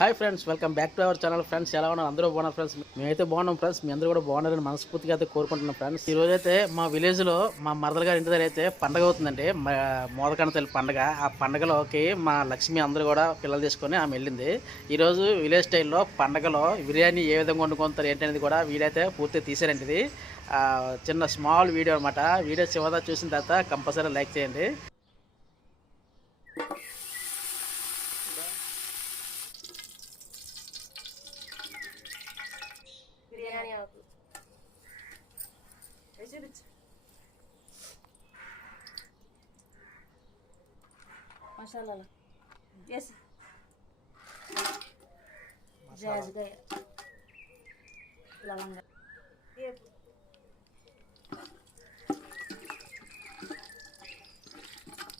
Hi friends, welcome back to our channel. Friends ఎలా ఉన్నారు? అందరూ బాగున్నారు ఫ్రెండ్స్. మేమైతే బాగున్నాం ఫ్రెండ్స్. మీ అందరూ కూడా బాగున్నారని మనస్ఫూర్తిగా అయితే కోరుకుంటున్నాం ఫ్రెండ్స్. ఈ రోజు అయితే మా విలేజ్ లో మా మరదల గారి ఇంటి దగ్గర అయితే పండగ అవుతుందండి. మోదకన్న తల్లి పండగ. ఆ పండగలోకి మా లక్ష్మి అందరూ కూడా పిల్లలు తీసుకొని ఆమె వెళ్ళింది. ఈ రోజు విలేజ్ స్టైల్లో పండగలో బిర్యానీ ఏ విధంగా వండుకుంటారు ఏంటనేది కూడా వీడైతే పూర్తిగా తీసారండి. ఇది చిన్న స్మాల్ వీడియో అనమాట. వీడియో చివరిదా చూసిన తర్వాత కంపల్సరీ లైక్ చేయండి. బిర్యానీ ఆకు చూపించు. మసాలాలు వేసి జాజికాయ లవంగా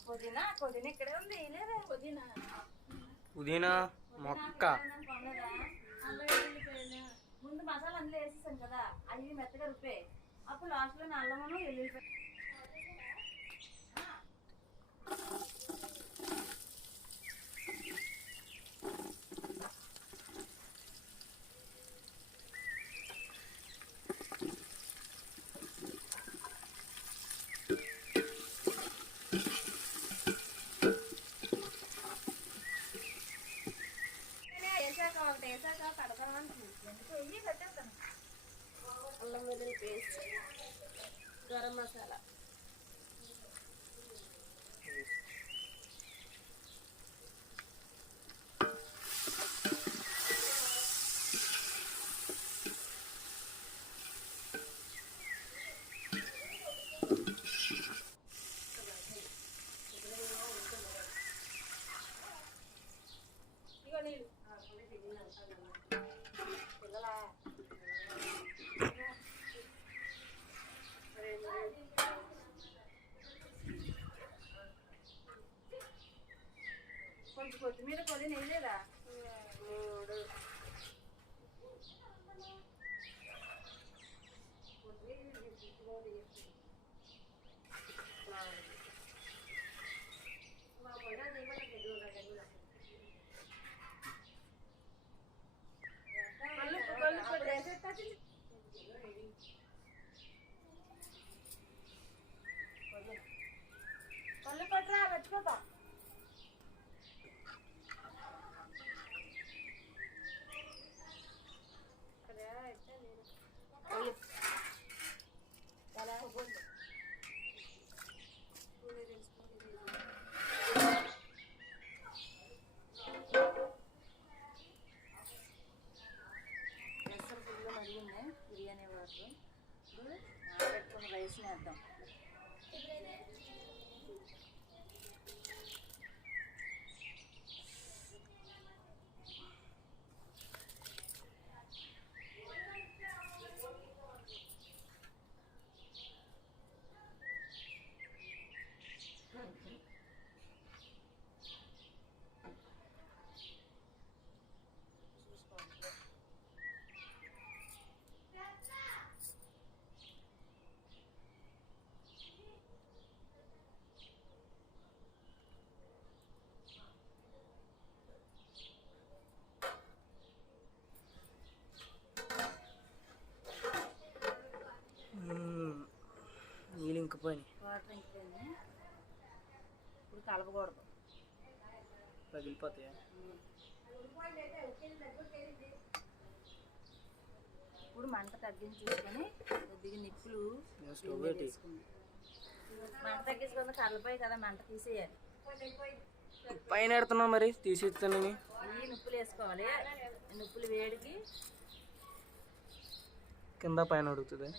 పుదీనా పుదీనా ఇక్కడే ఉంది. పుదీనా పుదీనా మొక్క ముందు మసాలా అందులో వేసేసాను కదా, అవి మెత్తగా రుప్పే. అప్పుడు లాస్ట్లో అల్లమును ఎల్లుల్లిపాయ వేసాక కడతామని ఎందుకు వెయ్యి పెట్టేస్తాను. అల్లం వెల్లుల్లి పేస్ట్, గరం మసాలా, ఇగో నీళ్ళు పిల్లలా కొంచెం కొత్తిమీర పొడి నెయ్యలేదా? పళ్ళు పట్టరా మర్చిపోతా. బిర్యానీ వాటర్ ఇప్పుడు ఆడబెట్టుకున్న రైస్ని వేద్దాం. వాటర్ ఇంకిపోయింది. ఇప్పుడు కలపకూడదు, పగిలిపోతాయి. ఇప్పుడు మంట తగ్గించి చూసుకొని కొద్దిగా నిప్పులు వేసుకుంది. మంట తగ్గించుకొని కర్రలపై కదా మంట తీసేయాలి. పైన ఎడుతున్నావు మరి తీసేస్తానని ఈ నిప్పులు వేసుకోవాలి. నిప్పులు వేడికి కింద పైన ఉడుకుతుంది.